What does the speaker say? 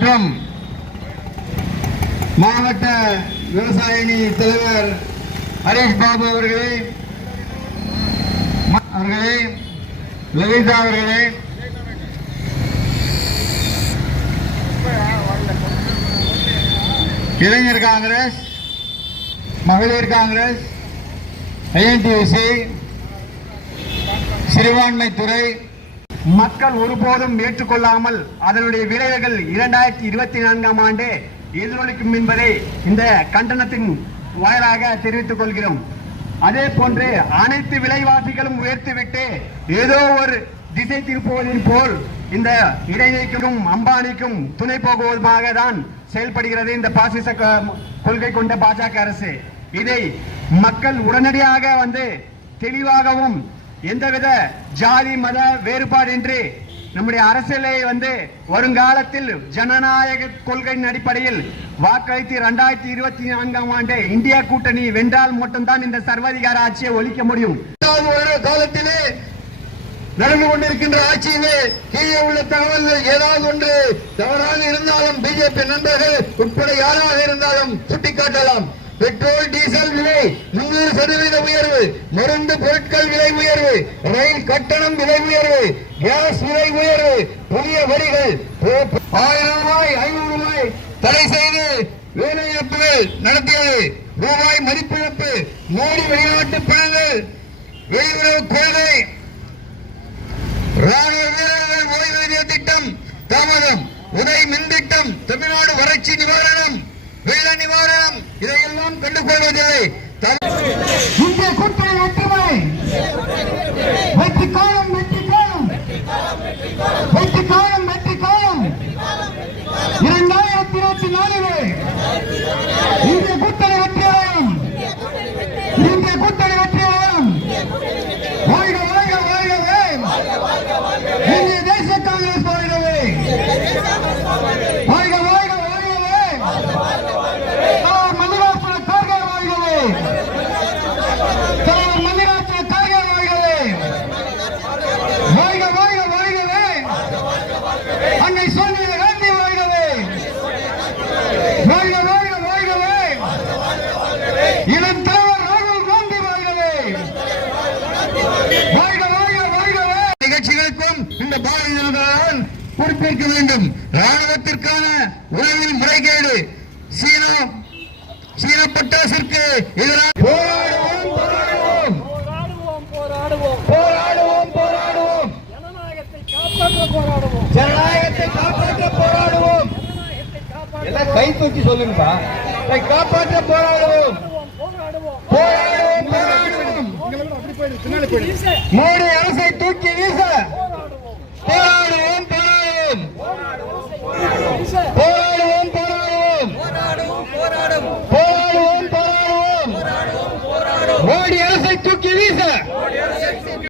மற்றும் மாவட்ட விவசாயினி தலைவர் ஹரீஷ் பாபு அவர்களே, லலிதா அவர்களே, இளைஞர் காங்கிரஸ், மகளிர் காங்கிரஸ், ஐஎன்டியூசி, சிறுபான்மைத்துறை மக்கள் ஒருபோதும் ஏற்றுக்கொள்ளாமல் அதனுடைய விளைவுகள் 2024ஆம் ஆண்டு எதிரொலிக்கும் என்பதை இந்த கண்டனத்தின் வாயிலாக தெரிவித்துக் கொள்கிறோம். அதே போன்று அனைத்து விலைவாசிகளும் உயர்த்திவிட்டு ஏதோ ஒரு திசை திருப்புவதில் போல் இந்த இடைநிலைக்கும் அம்பானிக்கும் துணை போகுவதாக தான் செயல்படுகிறது இந்த பாசிச கொள்கை கொண்ட பாஜக அரசு. இதை மக்கள் உடனடியாக தெளிவாகவும் எந்தவித ஜாதி மத வேறுபாடின்றி நம்முடைய அரசியலை வருங்காலத்தில் ஜனநாயக கொள்கையின் அடிப்படையில் வாக்களித்து 2024ஆம் ஆண்டு இந்தியா கூட்டணி வென்றால் மட்டும்தான் இந்த சர்வாதிகார ஆட்சியை ஒழிக்க முடியும். காலத்திலே நடந்து கொண்டிருக்கின்ற ஆட்சியிலே கீழே உள்ள தகவல்கள் ஏதாவது ஒன்று தவறாக இருந்தாலும் பிஜேபி நண்பர்கள் உட்பட யாராக இருந்தாலும் சுட்டிக்காட்டலாம். பெட்ரோல் டீசல் விலை 300% உயர்வு, மருந்து பொருட்கள் விலை உயர்வு, ரயில் கட்டணம் விலை உயர்வு, கேஸ் விலை உயர்வு, புதிய வரிகள், 1000 ரூபாய் 500 ரூபாய் தடை செய்து வேலையிழப்புகள் நடத்தியது, ரூபாய் மதிப்பிழப்பு, மோடி வெளிநாட்டு பணங்கள், வெளியுறவு கொள்கை, ராணுவ வீரர்கள் ஓய்வூதிய திட்டம் தாமதம், உதய் மின் திட்டம், தமிழ்நாடு வறட்சி நிவாரணம், வெள்ள நிவாரணம், இதையெல்லாம் கண்டுகொள்வதில்லை. இந்திய கூட்டணி ஒற்றுமை, வெற்றி காலம், வெற்றி காலம், வெற்றி காலம், வெற்றி காலம் 2024 இந்திய கூட்டணி வெற்றியாகும், இந்திய கூட்டணி வெற்றியாகும். வாழ்க வாழ்க வாழ்கவே, இந்திய தேசிய காங்கிரஸ் வாழ்கவே, வாழ்க வாழ்க வாழ்கவே, மல்லிகார்ஜுன கார்கே வாழ்கவே, தலைவர் மல்லிகார்ஜுன கார்கே வாழ்கவே, வாழ்க வாழ்க வாழ்கவே, அன்னை சோனியா காந்தி வாழ்கவே, வாழ்க வாழ்க வாழ்கவே, இளம் தலைவர் ராகுல் காந்தி வாழ்கவே, வாழ்க வாழ்க வாழ்கவே. நிகழ்ச்சிகளுக்கும் இந்த பாரதிய ஜனதா பொறுப்பேற்க வேண்டும். ராணுவத்திற்கான உறவில் முறைகேடு, சீன பட்டாசிற்கு எதிராக போராடுவோம், போராடுவோம், போராடுவோம், போராடுவோம், போராடுவோம், ஜனநாயகத்தை காப்பாற்ற போராடுவோம், ஜனநாயகத்தை காப்பாற்ற போராடுவோம். எல்லாம் கை தூக்கி சொல்லுங்கப்பா. காப்பாற்ற போராடுவோம், போராடுவோம், போராடுவோம். மோடி அரசை தூக்கி வீச போராடுவோம், போராடுவோம், போராடுவோம், போராடுவோம், போராடுவோம், போராடுவோம், போராடுவோம். மோடி அரசை தூக்கி